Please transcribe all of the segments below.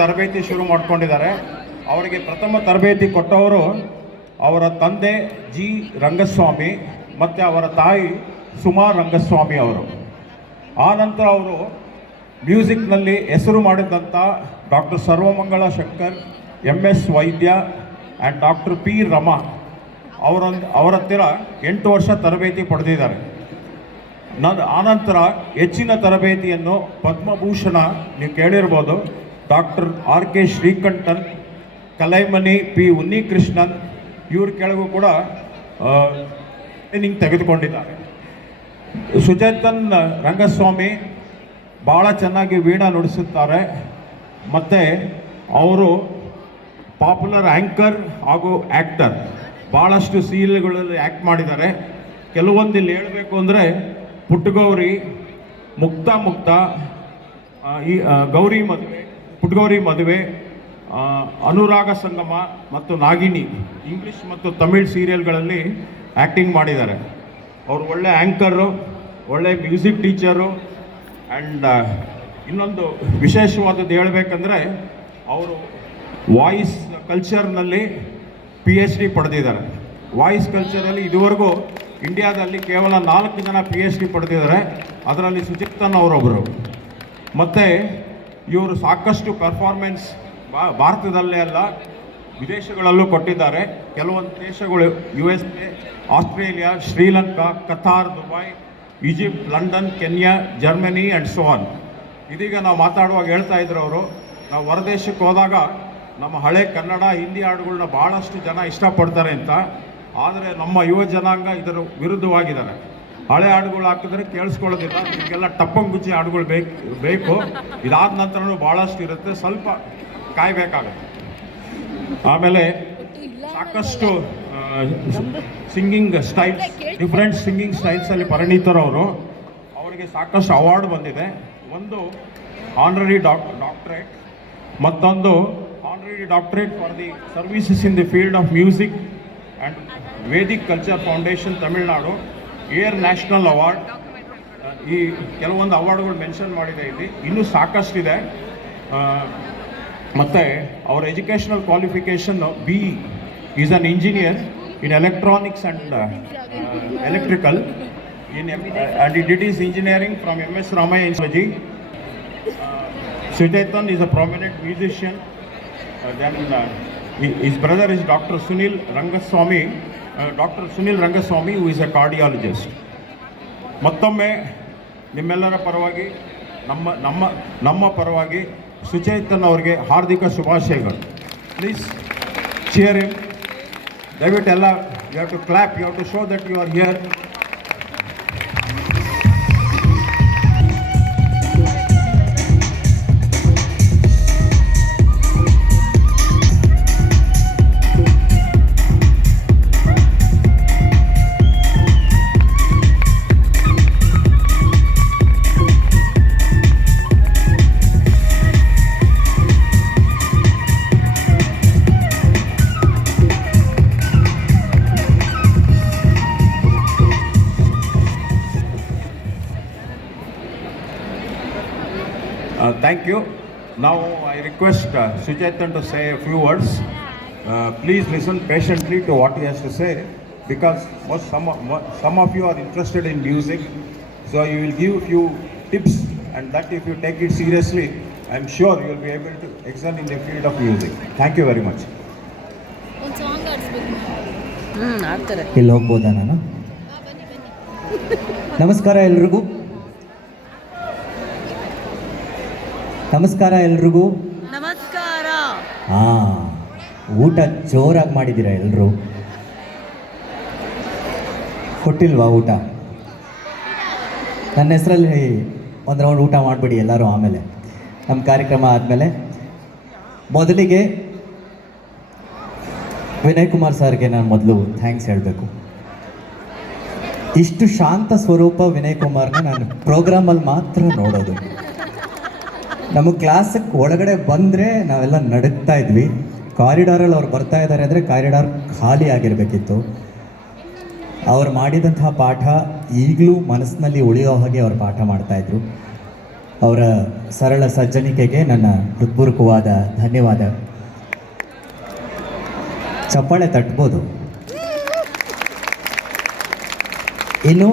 ತರಬೇತಿ ಶುರು ಮಾಡ್ಕೊಂಡಿದ್ದಾರೆ. ಅವರಿಗೆ ಪ್ರಥಮ ತರಬೇತಿ ಕೊಟ್ಟವರು ಅವರ ತಂದೆ ಜಿ ರಂಗಸ್ವಾಮಿ ಮತ್ತು ಅವರ ತಾಯಿ ಸುಮಾ ರಂಗಸ್ವಾಮಿ ಅವರು. ಆನಂತರ ಅವರು ಮ್ಯೂಸಿಕ್ನಲ್ಲಿ ಹೆಸರು ಮಾಡಿದಂಥ ಡಾಕ್ಟರ್ ಸರ್ವಮಂಗಳ ಶಂಕರ್, MS ವೈದ್ಯ ಆ್ಯಂಡ್ ಡಾಕ್ಟರ್ P ರಮಾ ಅವರ ಹತ್ತಿರ 8 ವರ್ಷ ತರಬೇತಿ ಪಡೆದಿದ್ದಾರೆ. ಆನಂತರ ಹೆಚ್ಚಿನ ತರಬೇತಿಯನ್ನು ಪದ್ಮಭೂಷಣ ನೀವು ಕೇಳಿರ್ಬೋದು doctor RK Srikantan, Kalaimani P Unnikrishnan ಇವ್ರ ಕೆಳಗೂ ಕೂಡ ಟ್ರೈನಿಂಗ್ ತೆಗೆದುಕೊಂಡಿದ್ದಾರೆ. ಸುಚೇತನ್ ರಂಗಸ್ವಾಮಿ ಭಾಳ ಚೆನ್ನಾಗಿ ವೀಣಾ ನುಡಿಸುತ್ತಾರೆ ಮತ್ತು ಅವರು ಪಾಪ್ಯುಲರ್ ಆ್ಯಂಕರ್ ಹಾಗೂ ಆ್ಯಕ್ಟರ್. ಭಾಳಷ್ಟು ಸೀರಿಯಲ್ಗಳಲ್ಲಿ ಆ್ಯಕ್ಟ್ ಮಾಡಿದ್ದಾರೆ. ಕೆಲವೊಂದು ಇಲ್ಲಿ ಹೇಳಬೇಕು ಅಂದರೆ ಪುಟ್ಟಗೌರಿ, ಮುಕ್ತ ಈ ಗೌರಿ ಮದುವೆ, ಪುಟ್ಟಗೌರಿ ಮದುವೆ, ಅನುರಾಗ ಸಂಗಮ ಮತ್ತು ನಾಗಿನಿ ಇಂಗ್ಲೀಷ್ ಮತ್ತು ತಮಿಳ್ ಸೀರಿಯಲ್ಗಳಲ್ಲಿ ಆ್ಯಕ್ಟಿಂಗ್ ಮಾಡಿದ್ದಾರೆ. ಅವರು ಒಳ್ಳೆ ಆ್ಯಂಕರು, ಒಳ್ಳೆ ಮ್ಯೂಸಿಕ್ ಟೀಚರು ಆ್ಯಂಡ್ ಇನ್ನೊಂದು ವಿಶೇಷವಾದದ್ದು ಹೇಳಬೇಕಂದ್ರೆ ಅವರು ವಾಯ್ಸ್ ಕಲ್ಚರ್ನಲ್ಲಿ PhD ಪಡೆದಿದ್ದಾರೆ. ವಾಯ್ಸ್ ಕಲ್ಚರಲ್ಲಿ ಇದುವರೆಗೂ ಇಂಡಿಯಾದಲ್ಲಿ ಕೇವಲ 4 ಜನ PhD ಪಡೆದಿದ್ದಾರೆ. ಅದರಲ್ಲಿ ಸುಚೇತನ್ ಅವರೊಬ್ಬರು. ಮತ್ತು ಇವರು ಸಾಕಷ್ಟು ಪರ್ಫಾರ್ಮೆನ್ಸ್ ಭಾರತದಲ್ಲೇ ಅಲ್ಲ ವಿದೇಶಗಳಲ್ಲೂ ಕೊಟ್ಟಿದ್ದಾರೆ. ಕೆಲವೊಂದು ದೇಶಗಳು USA, Australia, Sri Lanka, Qatar, Dubai, Egypt, London, Kenya, Germany and so on. ಇದೀಗ ನಾವು ಮಾತಾಡುವಾಗ ಹೇಳ್ತಾ ಇದ್ರು ಅವರು, ನಾವು ಹೊರದೇಶಕ್ಕೆ ಹೋದಾಗ ನಮ್ಮ ಹಳೆ ಕನ್ನಡ ಹಿಂದಿ ಹಾಡುಗಳನ್ನ ಭಾಳಷ್ಟು ಜನ ಇಷ್ಟಪಡ್ತಾರೆ ಅಂತ. ಆದರೆ ನಮ್ಮ ಯುವ ಜನಾಂಗ ಇದರ ವಿರುದ್ಧವಾಗಿದ್ದಾರೆ. ಹಳೆ ಹಾಡುಗಳು ಹಾಕಿದ್ರೆ ಕೇಳಿಸ್ಕೊಳ್ಳೋದಿಲ್ಲ, ಇದಕ್ಕೆಲ್ಲ ಟಪ್ಪಂಗುಚ್ಚಿ ಹಾಡುಗಳು ಬೇಕು. ಇದಾದ ನಂತರನೂ ಭಾಳಷ್ಟು ಇರುತ್ತೆ, ಸ್ವಲ್ಪ ಕಾಯಬೇಕಾಗುತ್ತೆ. ಆಮೇಲೆ ಸಾಕಷ್ಟು ಸಿಂಗಿಂಗ್ ಸ್ಟೈಲ್ಸ್, ಡಿಫ್ರೆಂಟ್ ಸಿಂಗಿಂಗ್ ಸ್ಟೈಲ್ಸಲ್ಲಿ ಪರಿಣಿತರವರು. ಅವರಿಗೆ ಸಾಕಷ್ಟು ಅವಾರ್ಡ್ ಬಂದಿದೆ. ಒಂದು ಆನರರಿ ಡಾಕ್ಟರೇಟ್, ಮತ್ತೊಂದು honorary doctorate for the services in the field of music and Vedic culture foundation Tamil Nadu, air national award. ಈ ಕೆಲವೊಂದು ಅವಾರ್ಡ್ಗಳು ಮೆನ್ಷನ್ ಮಾಡಿದೆ ಇಲ್ಲಿ, ಇನ್ನೂ ಸಾಕಷ್ಟಿದೆ. ಮತ್ತು ಅವರ educational qualification BE is an engineer in electronics and electrical and he did his engineering from MS Ramaya Engineering. Suchetan is a prominent musician. Then his brother is Dr. Sunil Rangaswamy, who is a cardiologist. ಮತ್ತೊಮ್ಮೆ ನಿಮ್ಮೆಲ್ಲರ ಪರವಾಗಿ ನಮ್ಮ ಪರವಾಗಿ ಸುಚೇತನ್ ಅವರಿಗೆ ಹಾರ್ದಿಕ ಶುಭಾಶಯಗಳು. Please cheer him. ದಯವಿಟ್ಟು ಎಲ್ಲ, you have to clap, you have to show that you are here. Thank you. Now I request Suchetan to say a few words. Please listen patiently to what he has to say, because some of you are interested in music, so you will give a few tips, and that if you take it seriously, I am sure you will be able to excel in the field of music. Thank you very much. ಒಂದು song ಆಡಿಸ್ಬೇಕು. ಆಡ್ತಾರೆ. ಇಲ್ಲಿ ಹೋಗ್ಬೋದಾ ನಾನು? ನಮಸ್ಕಾರ ಎಲ್ರಿಗೂ. ನಮಸ್ಕಾರ. ಊಟ ಜೋರಾಗಿ ಮಾಡಿದ್ದೀರಾ ಎಲ್ಲರೂ? ಕೊಟ್ಟಿಲ್ವಾ ಊಟ? ನನ್ನ ಹೆಸರಲ್ಲಿ ಒಂದು ರೌಂಡ್ ಊಟ ಮಾಡಿಬಿಡಿ ಎಲ್ಲರೂ. ಆಮೇಲೆ ನಮ್ಮ ಕಾರ್ಯಕ್ರಮ ಆದಮೇಲೆ ಮೊದಲಿಗೆ ವಿನಯ್ ಕುಮಾರ್ ಸರ್ಗೆ ನಾನು ಮೊದಲು ಥ್ಯಾಂಕ್ಸ್ ಹೇಳಬೇಕು. ಇಷ್ಟು ಶಾಂತ ಸ್ವರೂಪ ವಿನಯ್ ಕುಮಾರ್ನ ನಾನು ಪ್ರೋಗ್ರಾಮಲ್ಲಿ ಮಾತ್ರ ನೋಡೋದು. ನಮಗೆ ಕ್ಲಾಸಕ್ಕೆ ಒಳಗಡೆ ಬಂದರೆ ನಾವೆಲ್ಲ ನಡುಗ್ತಾ ಇದ್ವಿ. ಕಾರಿಡಾರಲ್ಲಿ ಅವ್ರು ಬರ್ತಾ ಇದ್ದಾರೆ ಅಂದರೆ ಕಾರಿಡಾರ್ ಖಾಲಿ ಆಗಿರಬೇಕಿತ್ತು. ಅವ್ರು ಮಾಡಿದಂತಹ ಪಾಠ ಈಗಲೂ ಮನಸ್ಸಿನಲ್ಲಿ ಉಳಿಯೋ ಹಾಗೆ ಅವ್ರು ಪಾಠ ಮಾಡ್ತಾಯಿದ್ರು. ಅವರ ಸರಳ ಸಜ್ಜನಿಕೆಗೆ ನನ್ನ ಹೃತ್ಪೂರ್ವಕವಾದ ಧನ್ಯವಾದ. ಚಪ್ಪಾಳೆ ತಟ್ಬೋದು. ಇನ್ನು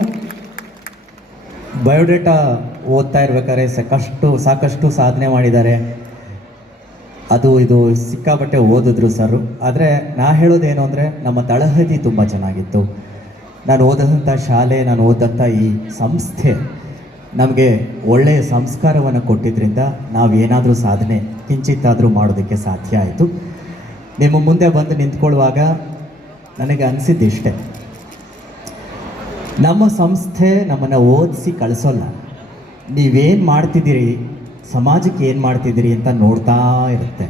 ಬಯೋಡೇಟಾ ಓದ್ತಾ ಇರ್ಬೇಕಾದ್ರೆ ಸಾಕಷ್ಟು ಸಾಧನೆ ಮಾಡಿದ್ದಾರೆ. ಅದು ಇದು ಸಿಕ್ಕಾಪಟ್ಟೆ ಓದಿದ್ರು ಸರ್. ಆದರೆ ನಾ ಹೇಳೋದೇನು ಅಂದರೆ ನಮ್ಮ ತಳಹದಿ ತುಂಬ ಚೆನ್ನಾಗಿತ್ತು. ನಾನು ಓದಂಥ ಶಾಲೆ, ನಾನು ಓದಂಥ ಈ ಸಂಸ್ಥೆ ನಮಗೆ ಒಳ್ಳೆಯ ಸಂಸ್ಕಾರವನ್ನು ಕೊಟ್ಟಿದ್ದರಿಂದ ನಾವು ಏನಾದರೂ ಸಾಧನೆ ಕಿಂಚಿತ್ತಾದರೂ ಮಾಡೋದಕ್ಕೆ ಸಾಧ್ಯ ಆಯಿತು. ನಿಮ್ಮ ಮುಂದೆ ಬಂದು ನಿಂತ್ಕೊಳ್ಳುವಾಗ ನನಗೆ ಅನಿಸಿದ್ದಿಷ್ಟೆ, ನಮ್ಮ ಸಂಸ್ಥೆ ನಮ್ಮನ್ನು ಓದಿಸಿ ಕಳಿಸೋಲ್ಲ, ನೀವೇನು ಮಾಡ್ತಿದ್ದೀರಿ, ಸಮಾಜಕ್ಕೆ ಏನು ಮಾಡ್ತಿದ್ದೀರಿ ಅಂತ ನೋಡ್ತಾ ಇರುತ್ತೆ.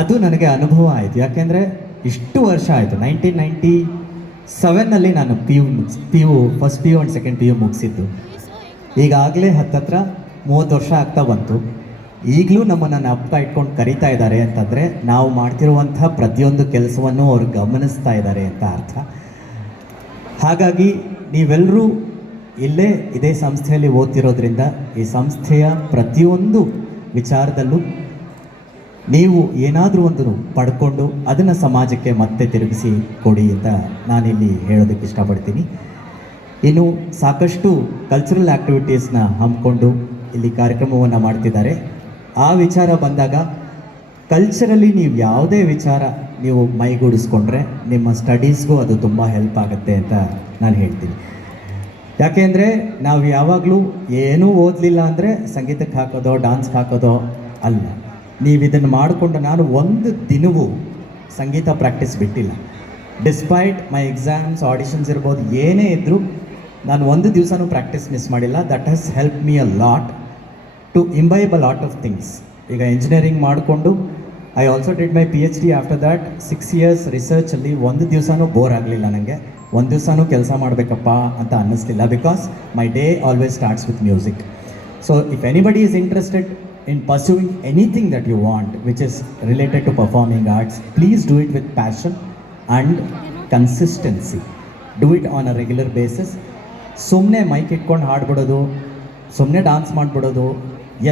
ಅದು ನನಗೆ ಅನುಭವ ಆಯಿತು. ಯಾಕೆಂದರೆ ಇಷ್ಟು ವರ್ಷ ಆಯಿತು. 1997ನಲ್ಲಿ ನಾನು first P U and second P U ಮುಗಿಸಿದ್ದು. ಈಗಾಗಲೇ ಹತ್ತತ್ರ 30 ವರ್ಷ ಆಗ್ತಾ ಬಂತು. ಈಗಲೂ ನಮ್ಮನ್ನು ಜ್ಞಾಪಕ ಇಟ್ಕೊಂಡು ಕರೀತಾ ಇದ್ದಾರೆ ಅಂತಂದರೆ ನಾವು ಮಾಡ್ತಿರುವಂಥ ಪ್ರತಿಯೊಂದು ಕೆಲಸವನ್ನು ಅವರು ಗಮನಿಸ್ತಾ ಇದ್ದಾರೆ ಅಂತ ಅರ್ಥ. ಹಾಗಾಗಿ ನೀವೆಲ್ಲರೂ ಇಲ್ಲೇ ಇದೇ ಸಂಸ್ಥೆಯಲ್ಲಿ ಓದ್ತಿರೋದ್ರಿಂದ ಈ ಸಂಸ್ಥೆಯ ಪ್ರತಿಯೊಂದು ವಿಚಾರದಲ್ಲೂ ನೀವು ಏನಾದರೂ ಒಂದು ಪಡ್ಕೊಂಡು ಅದನ್ನು ಸಮಾಜಕ್ಕೆ ಮತ್ತೆ ತಿರುಗಿಸಿ ಕೊಡಿ ಅಂತ ನಾನಿಲ್ಲಿ ಹೇಳೋದಕ್ಕೆ ಇಷ್ಟಪಡ್ತೀನಿ. ಇನ್ನು ಸಾಕಷ್ಟು ಕಲ್ಚರಲ್ ಆ್ಯಕ್ಟಿವಿಟೀಸ್ನ ಹಮ್ಮಿಕೊಂಡು ಇಲ್ಲಿ ಕಾರ್ಯಕ್ರಮವನ್ನು ಮಾಡ್ತಿದ್ದಾರೆ. ಆ ವಿಚಾರ ಬಂದಾಗ ಕಲ್ಚರಲ್ಲಿ ನೀವು ಯಾವುದೇ ವಿಚಾರ ನೀವು ಮೈಗೂಡಿಸ್ಕೊಂಡ್ರೆ ನಿಮ್ಮ ಸ್ಟಡೀಸ್ಗೂ ಅದು ತುಂಬ ಹೆಲ್ಪ್ ಆಗುತ್ತೆ ಅಂತ ನಾನು ಹೇಳ್ತೀನಿ. ಯಾಕೆಂದರೆ ನಾವು ಯಾವಾಗಲೂ ಏನೂ ಓದಲಿಲ್ಲ ಅಂದರೆ ಸಂಗೀತಕ್ಕೆ ಹಾಕೋದೋ ಡ್ಯಾನ್ಸ್ಗೆ ಹಾಕೋದೋ ಅಲ್ಲ. ನೀವು ಇದನ್ನು ಮಾಡಿಕೊಂಡು, ನಾನು ಒಂದು ದಿನವೂ ಸಂಗೀತ ಪ್ರಾಕ್ಟೀಸ್ ಬಿಟ್ಟಿಲ್ಲ. ಡಿಸ್ಪೈಟ್ ಮೈ ಎಕ್ಸಾಮ್ಸ್, ಆಡಿಷನ್ಸ್ ಇರ್ಬೋದು, ಏನೇ ಇದ್ದರೂ ನಾನು ಒಂದು ದಿವಸನೂ ಪ್ರಾಕ್ಟೀಸ್ ಮಿಸ್ ಮಾಡಿಲ್ಲ. That has help me a lot to imbibe a lot of things. ಈಗ ಇಂಜಿನಿಯರಿಂಗ್ ಮಾಡಿಕೊಂಡು I also did my PhD. After that 6 years ರಿಸರ್ಚಲ್ಲಿ ಒಂದು ದಿವಸನೂ ಬೋರ್ ಆಗಲಿಲ್ಲ ನನಗೆ. ಒಂದು ದಿವಸನೂ ಕೆಲಸ ಮಾಡಬೇಕಪ್ಪ ಅಂತ ಅನ್ನಿಸ್ಲಿಲ್ಲ. Because my day always starts with music. So if anybody is interested in pursuing anything that you want which is related to performing arts, please do it with passion and consistency. Do it on a regular basis. ಸುಮ್ಮನೆ mic ಇಟ್ಕೊಂಡು ಹಾಡ್ಬಿಡೋದು, ಸುಮ್ಮನೆ dance ಮಾಡಿಬಿಡೋದು,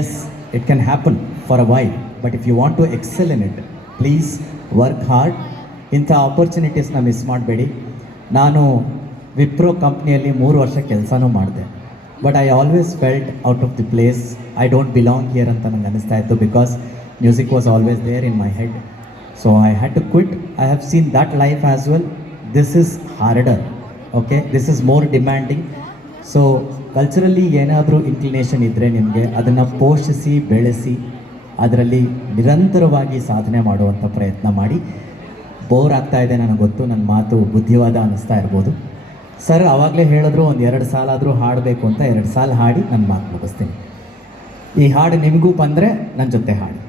as it can happen for a while, but if you want to excel in it, please work hard. ಇಂಥ ಆಪರ್ಚುನಿಟೀಸ್ನ miss ಮಾಡಬೇಡಿ. ನಾನು ವಿಪ್ರೋ ಕಂಪ್ನಿಯಲ್ಲಿ 3 ವರ್ಷ ಕೆಲಸನೂ ಮಾಡಿದೆ. But I always felt out of the place. I don't belong here ಅಂತ ನಂಗೆ ಅನ್ನಿಸ್ತಾ ಇತ್ತು. Because music was always there in my head. So I had to quit. I have seen that life as well. This is harder. Okay, this is more demanding. So culturally ಏನಾದರೂ inclination ಇದ್ದರೆ ನಿಮಗೆ ಅದನ್ನು ಪೋಷಿಸಿ ಬೆಳೆಸಿ ಅದರಲ್ಲಿ ನಿರಂತರವಾಗಿ ಸಾಧನೆ ಮಾಡುವಂಥ ಪ್ರಯತ್ನ ಮಾಡಿ. ಬೋರ್ ಆಗ್ತಾ ಇದೆ ನನಗೆ ಗೊತ್ತು, ನನ್ನ ಮಾತು ಬುದ್ಧಿವಾದ ಅನ್ನಿಸ್ತಾ ಇರ್ಬೋದು. ಸರ್ ಆವಾಗಲೇ ಹೇಳಿದ್ರು ಒಂದು 2 ಸಾಲಾದರೂ ಹಾಡಬೇಕು ಅಂತ. 2 ಸಾಲು ಹಾಡಿ ನನ್ನ ಮಾತು ಮುಗಿಸ್ತೀನಿ. ಈ ಹಾಡು ನಿಮಗೂ ಬಂದರೆ ನನ್ನ ಜೊತೆ ಹಾಡಿ.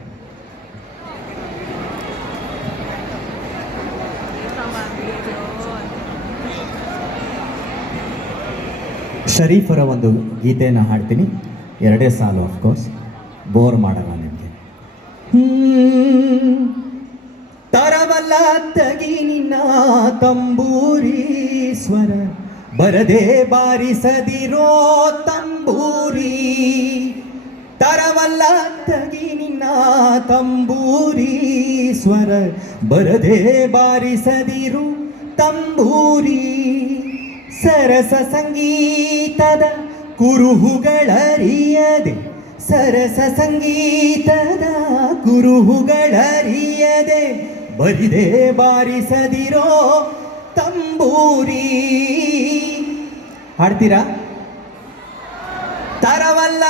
ಶರೀಫರ ಒಂದು ಗೀತೆಯನ್ನು ಹಾಡ್ತೀನಿ. 2 ಸಾಲು, ಆಫ್ಕೋರ್ಸ್, ಬೋರ್ ಮಾಡಲ್ಲ ನಿಮಗೆ. ತರವಲ್ಲ ತಗಿ ನಿನ್ನ ತಂಬೂರಿ ಸ್ವರ, ಬರದೆ ಬಾರಿಸದಿರೋ ತಂಬೂರಿ. ತರವಲ್ಲ ತಗಿ ನಿನ್ನ ತಂಬೂರಿ ಸ್ವರ, ಬರದೆ ಬಾರಿಸದಿರು ತಂಬೂರಿ. ಸರಸ ಸಂಗೀತದ ಕುರುಹುಗಳರಿಯದೆ, ಸರಸ ಸಂಗೀತದ ಕುರುಹುಗಳರಿಯದೆ, ಬರಿದೆ ಬಾರಿಸದಿರೋ ತಂಬೂರಿ. ಹಾಡ್ತೀರಾ? ತರವಲ್ಲ,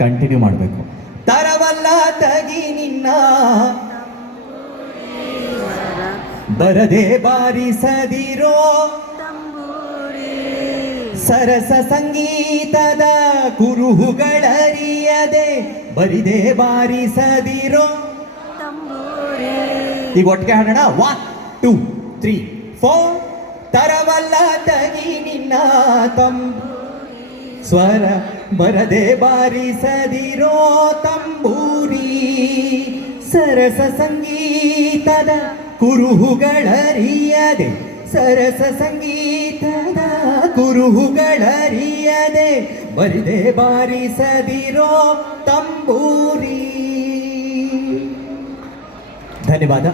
ಕಂಟಿನ್ಯೂ ಮಾಡಬೇಕು. ತರವಲ್ಲ ತಗಿ ನಿನ್ನ ಬರದೆ ಬಾರಿಸದಿರೋ ಸರಸ ಸಂಗೀತದ ಕುರುಹುಗಳರಿಯದೆ, ಬರಿದೆ ಬಾರಿಸದಿರೋ. ಈಗ ಒಟ್ಟಿಗೆ ಹಾಡೋಣ. 1 2 3 4. ತರವಲ್ಲ ತಗಿ ನಿನ್ನ ಸ್ವರ, ಬರದೆ ಬಾರಿಸದಿರೋ ತಂಬೂರಿ. ಸರಸ ಸಂಗೀತದ ಕುರುಹುಗಳರಿಯದೆ, ಸರಸ ಸಂಗೀತದ ಕುರುಹುಗಳರಿಯದೆ ಬರಿದೆ ಬಾರಿಸದಿರೋ ತಂಬೂರಿ. ಧನ್ಯವಾದ.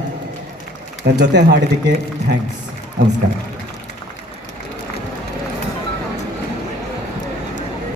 ನನ್ನ ಜೊತೆ ಹಾಡಿದ್ದಕ್ಕೆ ಥ್ಯಾಂಕ್ಸ್. ನಮಸ್ಕಾರ.